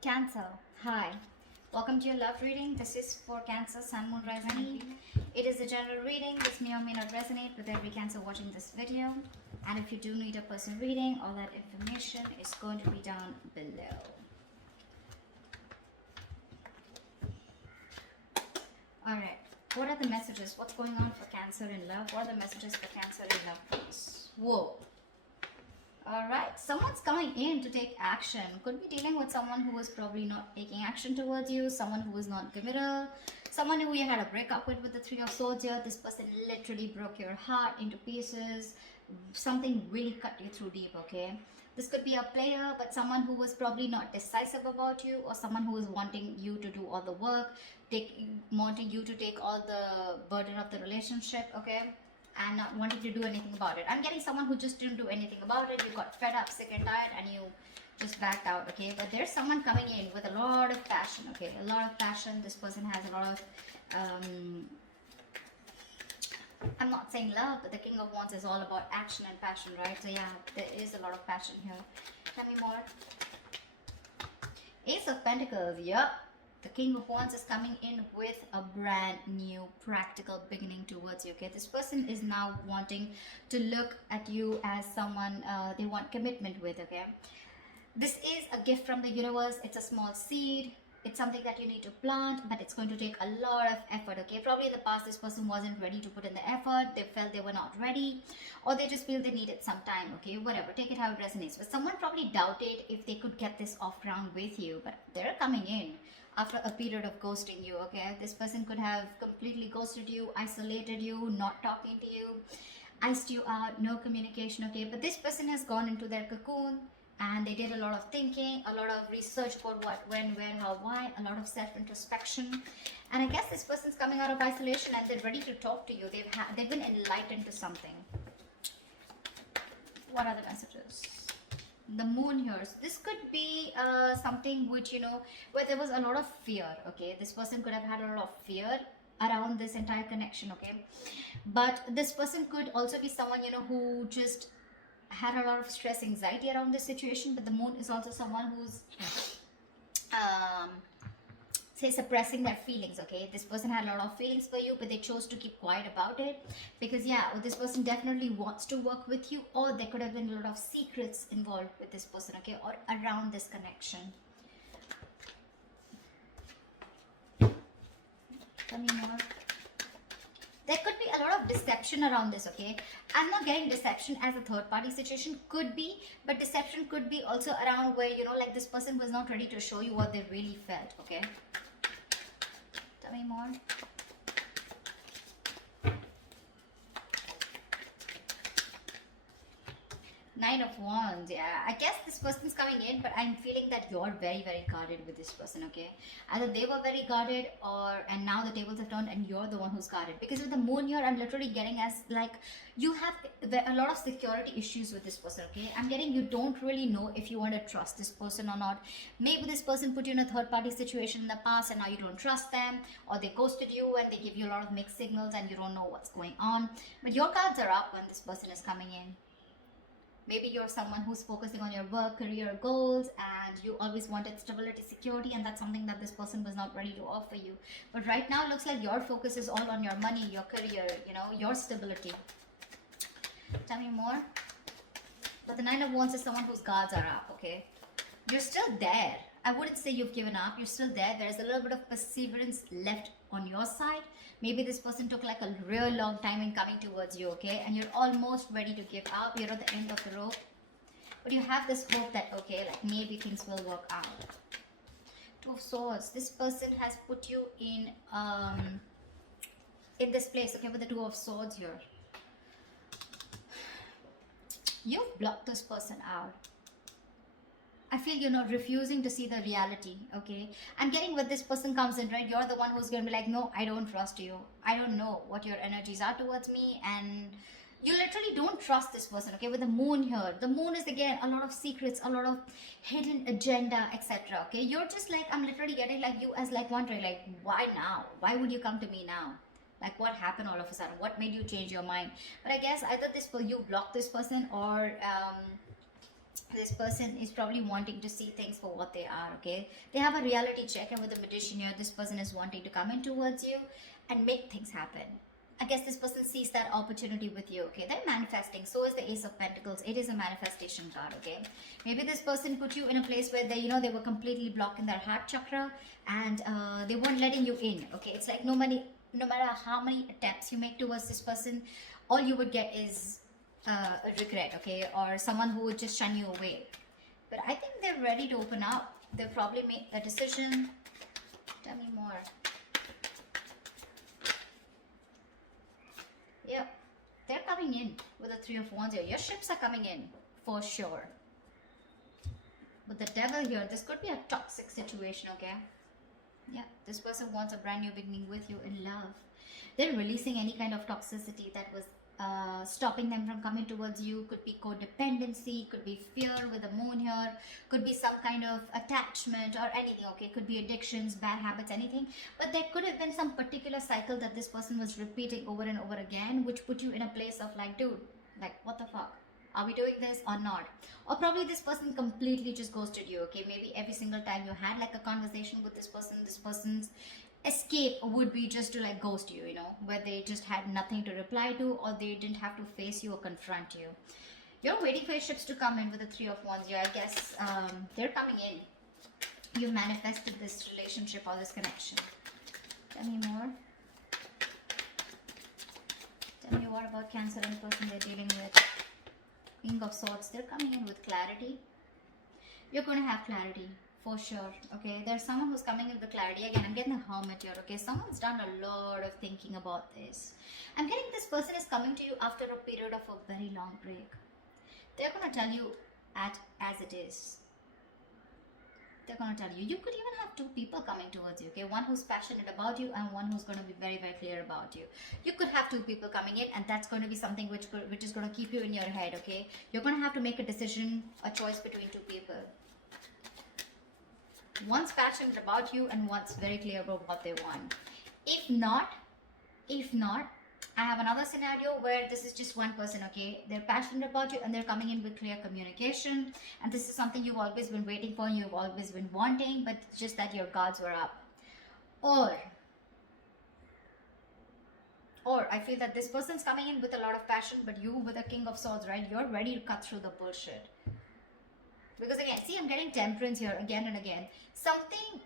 Cancer, hi. Welcome to your love reading. This is for Cancer, Sun, Moon, Rising. It is a general reading. This may or may not resonate with every Cancer watching this video. And if you do need a personal reading, all that information is going to be down below. Alright, what are the messages? What's going on for Cancer in love? What are the messages for Cancer in love, please? Whoa. Alright, someone's coming in to take action. Could be dealing with someone who was probably not taking action towards you, someone who was not committal, someone who you had a breakup with the Three of Swords here. This person literally broke your heart into pieces. Something really cut you through deep, okay? This could be a player, but someone who was probably not decisive about you, or someone who was wanting you to do all the work, wanting you to take all the burden of the relationship, okay? And not wanting to do anything about it. I'm getting someone who just didn't do anything about it. You got fed up, sick and tired, and you just backed out, okay? But there's someone coming in with a lot of passion, okay? A lot of passion. This person has a lot of, I'm not saying love, but the King of Wands is all about action and passion, right? So yeah, there is a lot of passion here. Tell me more. Ace of Pentacles, yep. The King of Wands is coming in with a brand new practical beginning towards you, okay? This person is now wanting to look at you as someone they want commitment with, okay? This is a gift from the universe. It's a small seed. It's something that you need to plant, but it's going to take a lot of effort, okay? Probably in the past, this person wasn't ready to put in the effort. They felt they were not ready, or they just feel they needed some time, okay? Whatever, take it how it resonates. But someone probably doubted if they could get this off ground with you, but they're coming in after a period of ghosting you, okay? This person could have completely ghosted you, isolated you, not talking to you, iced you out, no communication, okay? But this person has gone into their cocoon, and they did a lot of thinking, a lot of research for what, when, where, how, why, a lot of self-introspection. And I guess this person's coming out of isolation and they're ready to talk to you. They've been enlightened to something. What are the messages? The Moon here. So this could be something which, you know, where there was a lot of fear, okay? This person could have had a lot of fear around this entire connection, okay? But this person could also be someone, you know, who just had a lot of stress, anxiety around this situation. But the Moon is also someone who's say suppressing their feelings, okay? This person had a lot of feelings for you, but they chose to keep quiet about it because yeah, this person definitely wants to work with you, or there could have been a lot of secrets involved with this person, okay, or around this connection. Tell me more. There could be a lot of deception around this, okay? I'm not getting deception as a third party situation, could be, but deception could be also around where, you know, like this person was not ready to show you what they really felt, okay? Tell me more. Nine of Wands, yeah. I guess this person's coming in, but I'm feeling that you're very, very guarded with this person, okay? Either they were very guarded, and now the tables have turned and you're the one who's guarded. Because with the Moon here, I'm literally getting as like, you have a lot of security issues with this person, okay? I'm getting you don't really know if you want to trust this person or not. Maybe this person put you in a third party situation in the past and now you don't trust them, or they ghosted you and they give you a lot of mixed signals and you don't know what's going on. But your cards are up when this person is coming in. Maybe you're someone who's focusing on your work, career goals, and you always wanted stability, security, and that's something that this person was not ready to offer you. But right now, it looks like your focus is all on your money, your career, you know, your stability. Tell me more. But the Nine of Wands is someone whose guards are up, okay? You're still there. I wouldn't say you've given up. You're still there. There's a little bit of perseverance left on your side. Maybe this person took like a real long time in coming towards you, okay? And you're almost ready to give up. You're at the end of the rope. But you have this hope that, okay, like maybe things will work out. Two of Swords. This person has put you in this place, okay, with the Two of Swords here. You've blocked this person out. I feel you're not refusing to see the reality, okay? I'm getting where this person comes in, right? You're the one who's going to be like, no, I don't trust you. I don't know what your energies are towards me. And you literally don't trust this person, okay? With the Moon here. The Moon is, again, a lot of secrets, a lot of hidden agenda, etc., okay? You're just like, I'm literally getting like you as like wondering, like, why now? Why would you come to me now? Like, what happened all of a sudden? What made you change your mind? But I guess either you blocked this person, or This person is probably wanting to see things for what they are. Okay, they have a reality check, and with the magician here, this person is wanting to come in towards you and make things happen. I guess this person sees that opportunity with you. Okay, they're manifesting. So is the Ace of Pentacles. It is a manifestation card. Okay, maybe this person put you in a place where they were completely blocking their heart chakra, and they weren't letting you in. Okay, it's like no matter how many attempts you make towards this person, all you would get is a regret, okay, or someone who would just shun you away. But I think they're ready to open up. They'll probably make a decision. Tell me more. Yep, they're coming in with the Three of Wands here. Your ships are coming in for sure. With the Devil here, this could be a toxic situation, okay? Yeah, this person wants a brand new beginning with you in love. They're releasing any kind of toxicity that was stopping them from coming towards you. Could be codependency, could be fear with the moon here, could be some kind of attachment or anything, okay? Could be addictions, bad habits, anything. But there could have been some particular cycle that this person was repeating over and over again, which put you in a place of like, dude, like what the fuck? Are we doing this or not? Or probably this person completely just ghosted you, okay? Maybe every single time you had like a conversation with this person's escape would be just to like ghost you, where they just had nothing to reply to, or they didn't have to face you or confront you. You're waiting for your ships to come in with the Three of Wands here. I guess they're coming in. You manifested this relationship or this connection. Tell me more. Tell me what about Cancer and the person they're dealing with. King of Swords, they're coming in with clarity. You're going to have clarity for sure, okay? There's someone who's coming in with clarity. Again, I'm getting the Hermit here, okay? Someone's done a lot of thinking about this. I'm getting this person is coming to you after a period of a very long break. They're going to tell you as it is. They're going to tell you. You could even have two people coming towards you, okay? One who's passionate about you and one who's going to be very, very clear about you. You could have two people coming in, and that's going to be something which is going to keep you in your head, okay? You're going to have to make a decision, a choice between two people. One's passionate about you and one's very clear about what they want. If not, I have another scenario where this is just one person, okay? They're passionate about you and they're coming in with clear communication. And this is something you've always been waiting for and you've always been wanting, but it's just that your guards were up. Or I feel that this person's coming in with a lot of passion, but you with a King of Swords, right? You're ready to cut through the bullshit. Because again, see, I'm getting Temperance here again and again. Something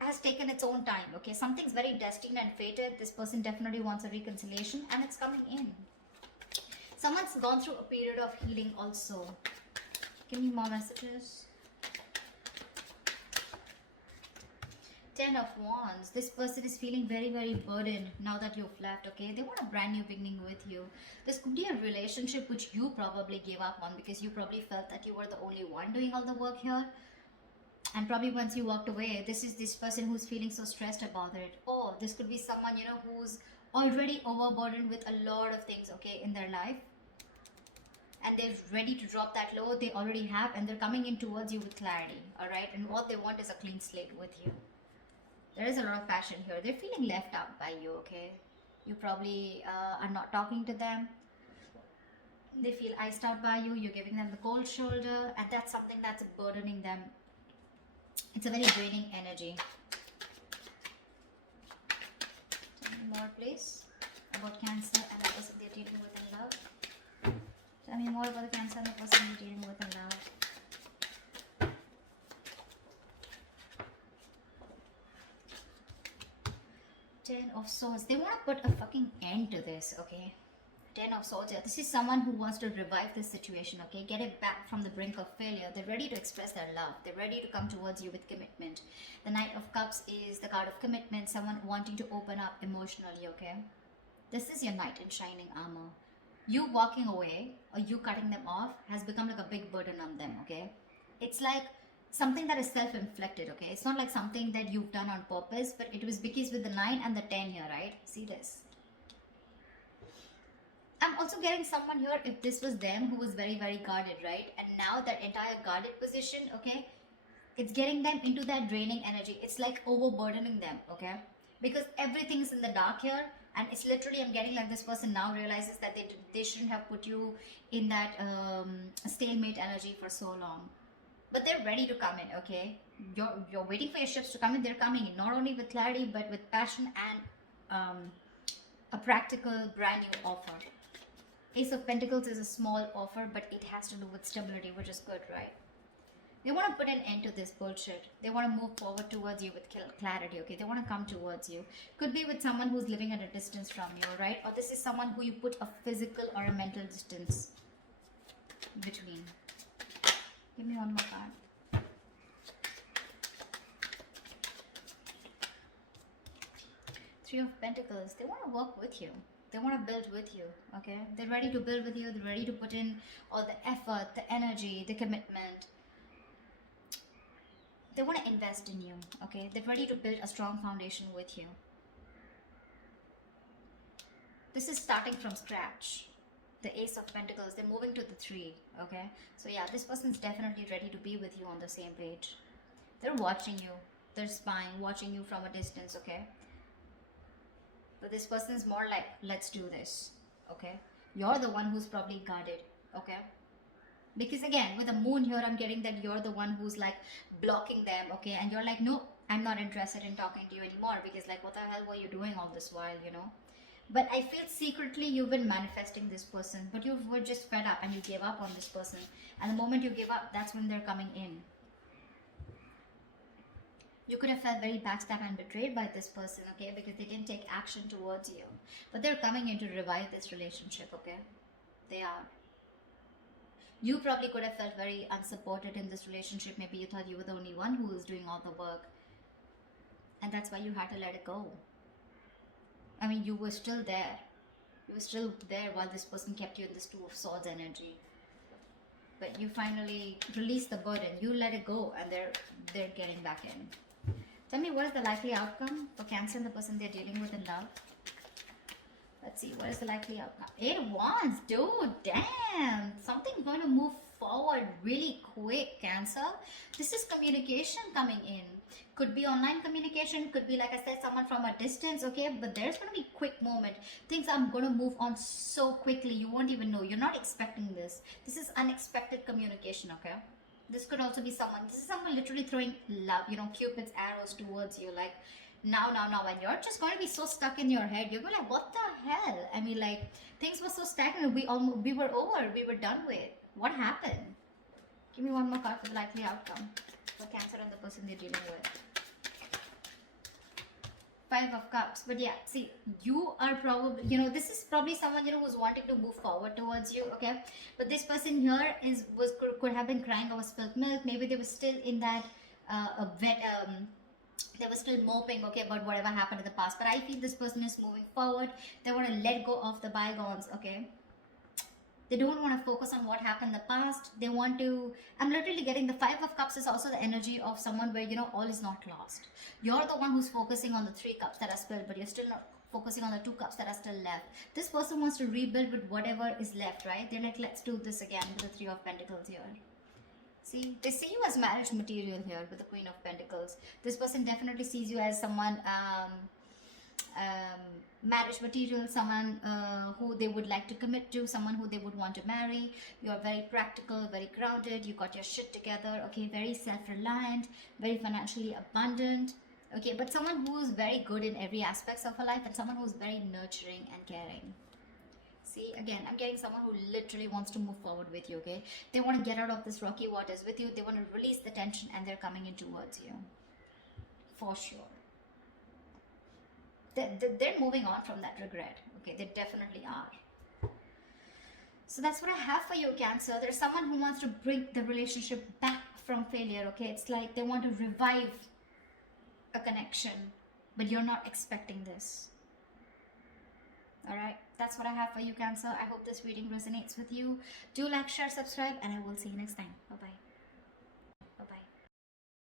has taken its own time, okay? Something's very destined and fated. This person definitely wants a reconciliation and it's coming in. Someone's gone through a period of healing also. Give me more messages. 10 of Wands. This person is feeling very, very burdened now that you've left, okay? They want a brand new beginning with you. This could be a relationship which you probably gave up on because you probably felt that you were the only one doing all the work here. And probably once you walked away, this is this person who's feeling so stressed about it. Or this could be someone, who's already overburdened with a lot of things, okay, in their life. And they're ready to drop that load they already have, and they're coming in towards you with clarity, all right? And what they want is a clean slate with you. There is a lot of passion here. They're feeling left out by you, okay? You probably are not talking to them. They feel iced out by you. You're giving them the cold shoulder, and that's something that's burdening them. It's a very draining energy. Tell me more, please, about Cancer and the person they're dealing with in love. Tell me more about the Cancer and the person you're dealing with in love. 10 of Swords. They want to put a fucking end to this, okay? 10 of Swords. This is someone who wants to revive this situation, okay? Get it back from the brink of failure. They're ready to express their love. They're ready to come towards you with commitment. The Knight of Cups is the card of commitment. Someone wanting to open up emotionally, okay? This is your knight in shining armor. You walking away or you cutting them off has become like a big burden on them, okay? It's like something that is self-inflicted, okay? It's not like something that you've done on purpose, but it was because with the 9 and the 10 here, right? See this? I'm also getting someone here, if this was them, who was very, very guarded, right? And now that entire guarded position, okay, it's getting them into that draining energy. It's like overburdening them, okay? Because everything's in the dark here, And it's literally, I'm getting like this person now realizes that they shouldn't have put you in that stalemate energy for so long. But they're ready to come in, okay? You're waiting for your ships to come in. They're coming in, not only with clarity, but with passion and a practical, brand new offer. Ace of Pentacles is a small offer, but it has to do with stability, which is good, right? They want to put an end to this bullshit. They want to move forward towards you with clarity, okay? They want to come towards you. Could be with someone who's living at a distance from you, right? Or this is someone who you put a physical or a mental distance between. Give me one more card. Three of Pentacles. They want to work with you. They want to build with you, okay? They're ready to build with you. They're ready to put in all the effort, the energy, the commitment. They want to invest in you, okay? They're ready to build a strong foundation with you. This is starting from scratch. The Ace of Pentacles, they're moving to the 3, okay? So yeah, this person's definitely ready to be with you on the same page. They're watching you. They're spying, watching you from a distance, okay? But this person's more like, let's do this, okay? You're the one who's probably guarded, okay? Because again, with the moon here, I'm getting that you're the one who's like blocking them, okay? And you're like, no, I'm not interested in talking to you anymore, because like, what the hell were you doing all this while, you know? But I feel secretly you've been manifesting this person, but you were just fed up and you gave up on this person. And the moment you give up, that's when they're coming in. You could have felt very backstabbed and betrayed by this person, okay? Because they didn't take action towards you. But they're coming in to revive this relationship, okay? They are. You probably could have felt very unsupported in this relationship. Maybe you thought you were the only one who was doing all the work. And that's why you had to let it go. I mean, you were still there. You were still there while this person kept you in this Two of Swords energy. But you finally released the burden. You let it go, and they're getting back in. Tell me, what is the likely outcome for Cancer and the person they're dealing with in love? Let's see, what is the likely outcome? 8 of Wands, dude, damn. Something's going to move forward really quick, Cancer. This is communication coming in. Could be online communication, could be, like I said, someone from a distance, okay? But there's going to be quick moment. Things are going to move on so quickly, you won't even know. You're not expecting this. This is unexpected communication, okay? This could also be someone, this is someone literally throwing love, you know, Cupid's arrows towards you, like, now, and you're just going to be so stuck in your head. You're going to be like, what the hell? I mean, like, things were so stagnant. We were over. We were done with. What happened? Give me one more card for the likely outcome for Cancer and the person they're dealing with. 5 of Cups. But yeah, see, you are probably, you know, this is probably someone, you know, who's wanting to move forward towards you, okay? But this person here could have been crying over spilled milk. Maybe they were still in that they were still moping, okay, about whatever happened in the past. But I feel this person is moving forward. They want to let go of the bygones, okay? They don't want to focus on what happened in the past. They want to, I'm literally getting the 5 of Cups is also the energy of someone where, you know, all is not lost. You're the one who's focusing on the 3 cups that are spilled, but you're still not focusing on the 2 cups that are still left. This person wants to rebuild with whatever is left, right? They're like, let's do this again with the 3 of Pentacles here. See, they see you as marriage material here with the Queen of Pentacles. This person definitely sees you as someone, marriage material, someone who they would like to commit to, someone who they would want to marry. You're very practical, very grounded. You got your shit together, okay? Very self-reliant, very financially abundant, okay? But someone who is very good in every aspect of her life, and someone who is very nurturing and caring. See, again, I'm getting someone who literally wants to move forward with you, okay? They want to get out of this rocky waters with you. They want to release the tension, and they're coming in towards you. For sure. They're moving on from that regret, okay? They definitely are. So that's what I have for you, Cancer. There's someone who wants to bring the relationship back from failure, okay? It's like they want to revive a connection, but you're not expecting this. All right, that's what I have for you, Cancer. I hope this reading resonates with you. Do like, share, subscribe, and I will see you next time. Bye-bye.